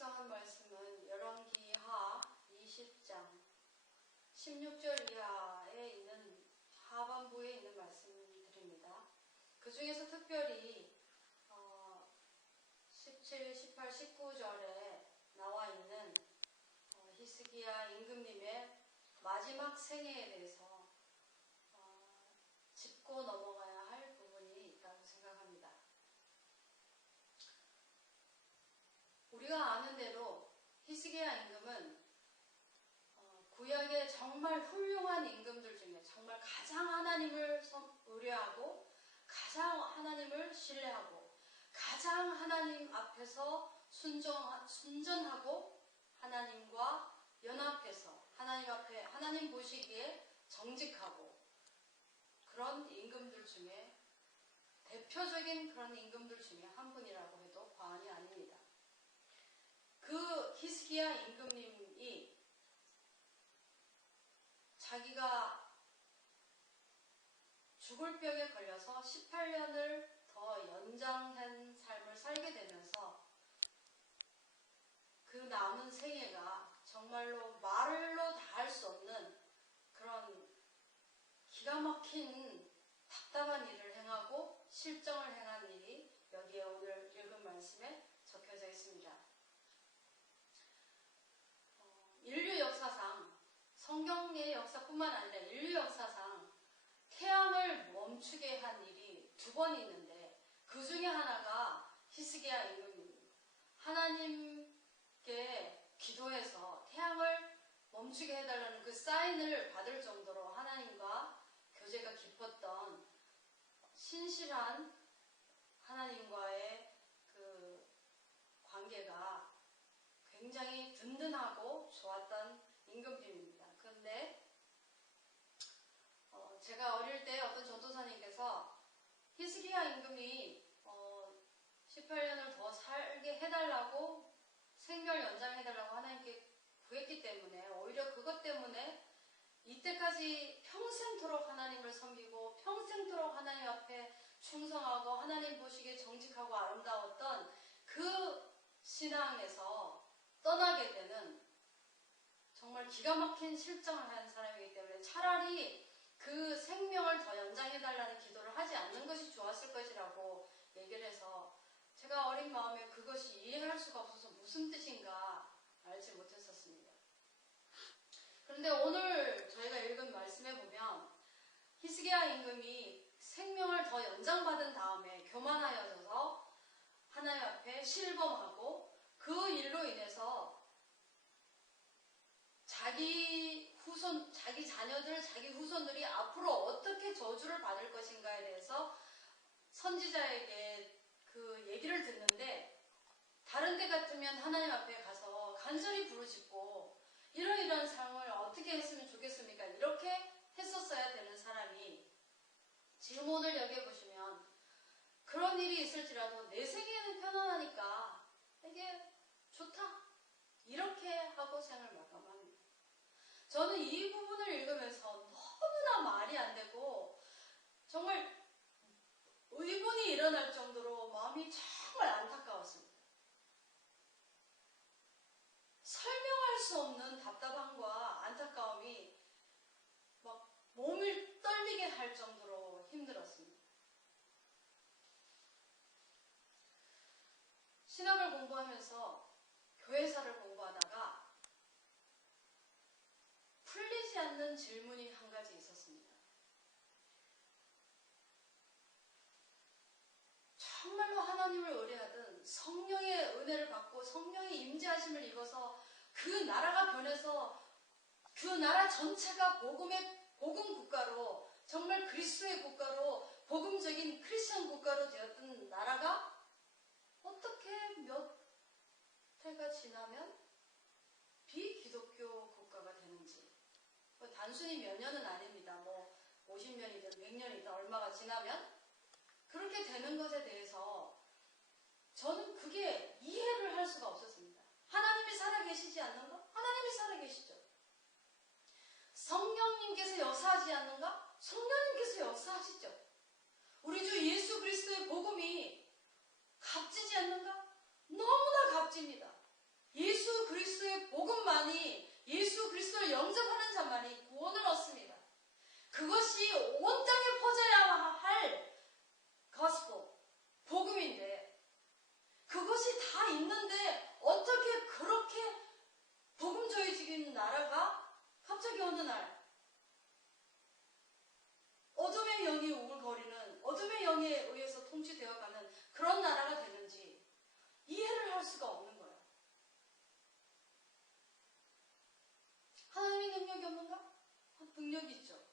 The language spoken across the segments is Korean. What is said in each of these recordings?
묵상한 말씀은 열왕기하 20장 16절 이하에 있는 하반부에 있는 말씀들입니다. 그 중에서 특별히 17, 18, 19절에 나와 있는 히스기야 임금님의 마지막 생애에 대해서 짚고 넘어가야 할 부분이 있다고 생각합니다. 우리가 아는 대로 히스기야 임금은 구약의 정말 훌륭한 임금들 중에 정말 가장 하나님을 의뢰하고 가장 하나님을 신뢰하고 가장 하나님 앞에서 순전하고 하나님과 연합해서 하나님 앞에 하나님 보시기에 정직하고 그런 임금들 중에 대표적인 그런 임금들 중에 한 분이라고 해도 과언이 아닙니다. 그 히스기야 임금님이 자기가 죽을 병에 걸려서 18년을 더 연장한 삶을 살게 되면서 그 남은 생애가 정말로 말로 다 할 수 없는 그런 기가 막힌 답답한 일을 행하고 실정을 행한 일이 여기에 오늘 읽은 말씀에 적혀져 있습니다. 인류 역사상 성경의 역사뿐만 아니라 인류 역사상 태양을 멈추게 한 일이 두 번 있는데 그 중에 하나가 히스기야 임금입니다. 하나님께 기도해서 태양을 멈추게 해달라는 그 사인을 받을 정도로 하나님과 교제가 깊었던 신실한 하나님과의 그 관계가 굉장히 든든하고 좋았던 임금님입니다. 그런데 제가 어릴 때 어떤 전도사님께서 히스기야 임금이 18년을 더 살게 해달라고 생명을 연장해달라고 하나님께 구했기 때문에 오히려 그것 때문에 이때까지 평생토록 하나님을 섬기고 평생토록 하나님 앞에 충성하고 하나님 보시기에 정직하고 아름다웠던 그 신앙에서 떠나게 되는 정말 기가 막힌 실정을 한 사람이기 때문에 차라리 그 생명을 더 연장해달라는 기도를 하지 않는 것이 좋았을 것이라고 얘기를 해서 제가 어린 마음에 그것이 이해할 수가 없어서 무슨 뜻인가 알지 못했었습니다. 그런데 오늘 저희가 읽은 말씀에 보면 히스기야 임금이 생명을 더 연장받은 다음에 교만하여져서 하나님 앞에 실범하고 그 일로 인해서 자기 자녀들, 자기 후손들이 앞으로 어떻게 저주를 받을 것인가에 대해서 선지자에게 그 얘기를 듣는데 다른 데 같으면 하나님 앞에 가서 간절히 부르짖고 이러이러한 상황을 어떻게 했으면 좋겠습니까? 이렇게 했었어야 되는 사람이 지금 오늘 여기 보시면 그런 일이 있을지라도 내 생애는 편안하니까 이게 좋다 이렇게 하고 생을 마감합니다. 저는 이 부분을 읽으면서 너무나 말이 안 되고 정말 의문이 일어날 정도로 마음이 정말 안타까웠습니다. 설명할 수 없는 답답함과 안타까움이 막 몸을 떨리게 할 정도로 힘들었습니다. 신학을 공부하면서 교회사를 공부하다가 풀리지 않는 질문이 한 가지 있었습니다. 정말로 하나님을 의뢰하든 성령의 은혜를 받고 성령의 임재하심을 입어서 그 나라가 변해서 그 나라 전체가 복음 국가로 정말 그리스도의 국가로 복음적인 크리스천 국가로 되었던 나라가 어떻게 몇 해가 지나면 비기독교 국가가 되는지 단순히 몇 년은 아닙니다. 뭐 50년이든 100년이든 얼마가 지나면 그렇게 되는 것에 대해서 저는 그게 이해를 할 수가 없었습니다. 하나님이 살아계시지 않는가? 하나님이 살아계시죠. 성령님께서 역사하지 않는가? 성령님께서 역사하시죠. 우리 주 예수 그리스도의 복음이 값지지 않는가? 너무나 값집니다. 그리스도의 복음만이, 예수 그리스도를 영접하는 자만이 구원을 얻습니다. 그것이 온 땅에 퍼져야 할 가스포, 복음인데, 그것이 다 있는데 어떻게 그렇게 복음주의적인 나라가 갑자기 어느 날 어둠의 영이 우글거리는, 어둠의 영에 의해서 통치되어가는 그런 나라가 되는지 이해를 할 수가 없는 거예요. 하나님의 능력이 없는가? 능력이 있죠.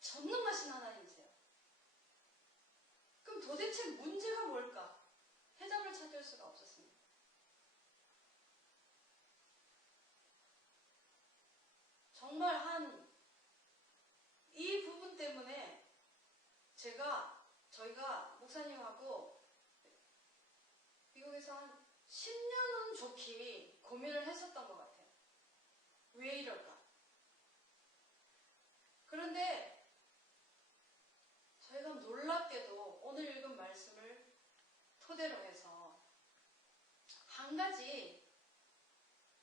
전능하신 하나님이세요. 그럼 도대체 문제가 뭘까? 해답을 찾을 수가 없었습니다. 정말 이 부분 때문에 저희가 목사님하고 미국에서 한 10년은 좋게 고민을 했었던 것 같아요. 왜 이럴까? 그런데 저희가 놀랍게도 오늘 읽은 말씀을 토대로 해서 한 가지,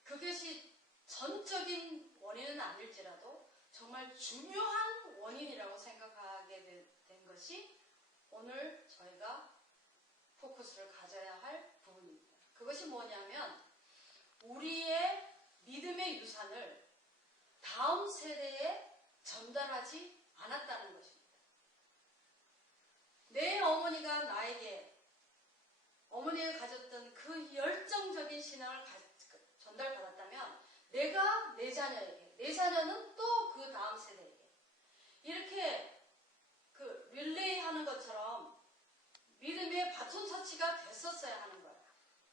그것이 전적인 원인은 아닐지라도 정말 중요한 원인이라고 생각하게 된 것이 오늘 저희가 포커스를 가져야 할 부분입니다. 그것이 뭐냐면 우리의 믿음의 유산을 다음 세대에 전달하지 않았다는 것입니다. 내 어머니가 어머니가 가졌던 그 열정적인 신앙을 전달받았다면 내가 내 자녀에게, 내 자녀는 또 그 다음 세대에게 이렇게 그 릴레이 하는 것처럼 믿음의 바톤 터치가 됐었어야 하는 거예요.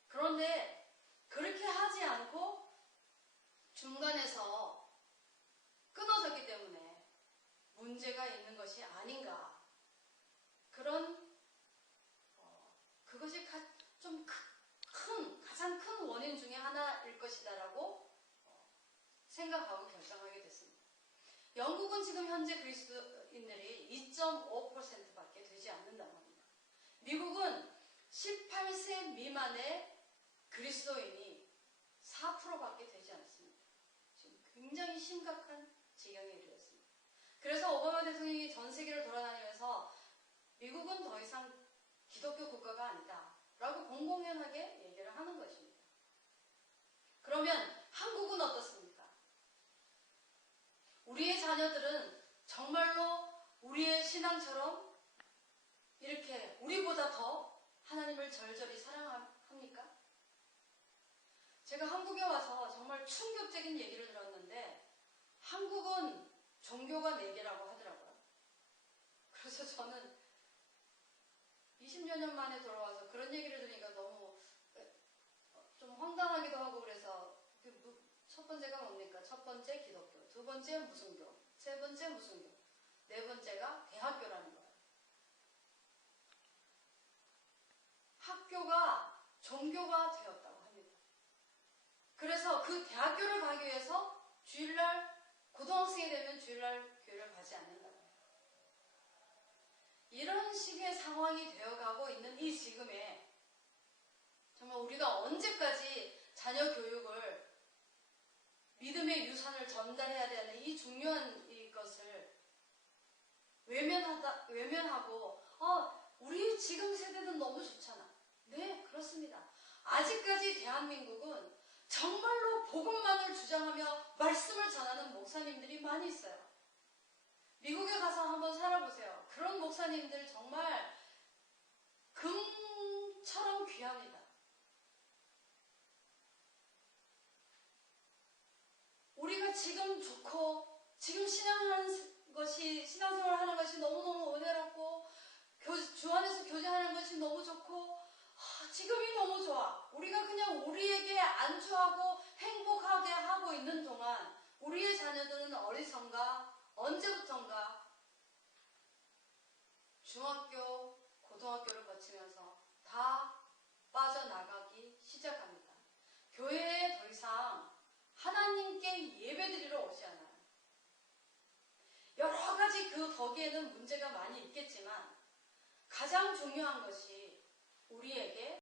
그런데 그렇게 하지 않고 중간에서 끊어졌기 때문에 문제가 있는 것이 아닌가. 그것이 가장 큰 원인 중에 하나일 것이다라고 생각하고 결정하게 됐습니다. 영국은 지금 현재 그리스도인들이 2.5%밖에 되지 않는다고 합니다. 미국은 18세 미만의 그리스도인이 4%밖에 되지 않습니다. 지금 굉장히 심각한 지경에 이르렀습니다. 그래서 오바마 대통령이 전 세계를 돌아다니면서 미국은 더 이상 기독교 국가가 아니다 라고 공공연하게 얘기를 하는 것입니다. 그러면 한국은 어떻습니까? 우리의 자녀들은 정말로 우리의 신앙처럼 이렇게 우리보다 더 하나님을 절절히 사랑합니까? 제가 한국에 와서 정말 충격적인 얘기를 들었는데 한국은 종교가 4개라고 하더라고요. 그래서 저는 20여 년 만에 돌아와서 그런 얘기를 들으니까 너무 좀 황당하기도 하고 그래서 첫 번째가 뭡니까? 첫 번째 기독교, 두 번째 무슨교, 세 번째 무슨교, 네 번째가 대학교라는 거예요. 학교가 종교가 되었다고 합니다. 그래서 그 대학교를 가기 위해서 주일날 고등학생이 되면 주일날 교회를 가지 않는다고 해요. 이런 식의 상황이 되어가고 있는 이 지금에 정말 우리가 언제까지 자녀 교육을 믿음의 유산을 전달해야 되는 이 중요한 이것을 외면하고 우리 지금 세대는 너무 좋잖아. 네, 그렇습니다. 아직까지 대한민국은 정말로 복음만을 주장하며 말씀을 전하는 목사님들이 많이 있어요. 미국에 가서 한번 살아보세요. 그런 목사님들 정말 금처럼 귀합니다. 우리가 지금 좋고 지금 신앙생활 하는 것이 너무너무 은혜롭고 주 안에서 교제하는 것이 너무 좋고 지금이 너무 좋아. 우리가 그냥 우리에게 안주하고 행복하게 하고 있는 동안 우리의 자녀들은 어디선가 언제부턴가 중학교, 고등학교를 거치면서 다 빠져나가기 시작합니다. 교회에 더 이상 하나님께 예배드리러 오지 않아요. 여러 가지 거기에는 문제가 많이 있겠지만 가장 중요한 것이 우리에게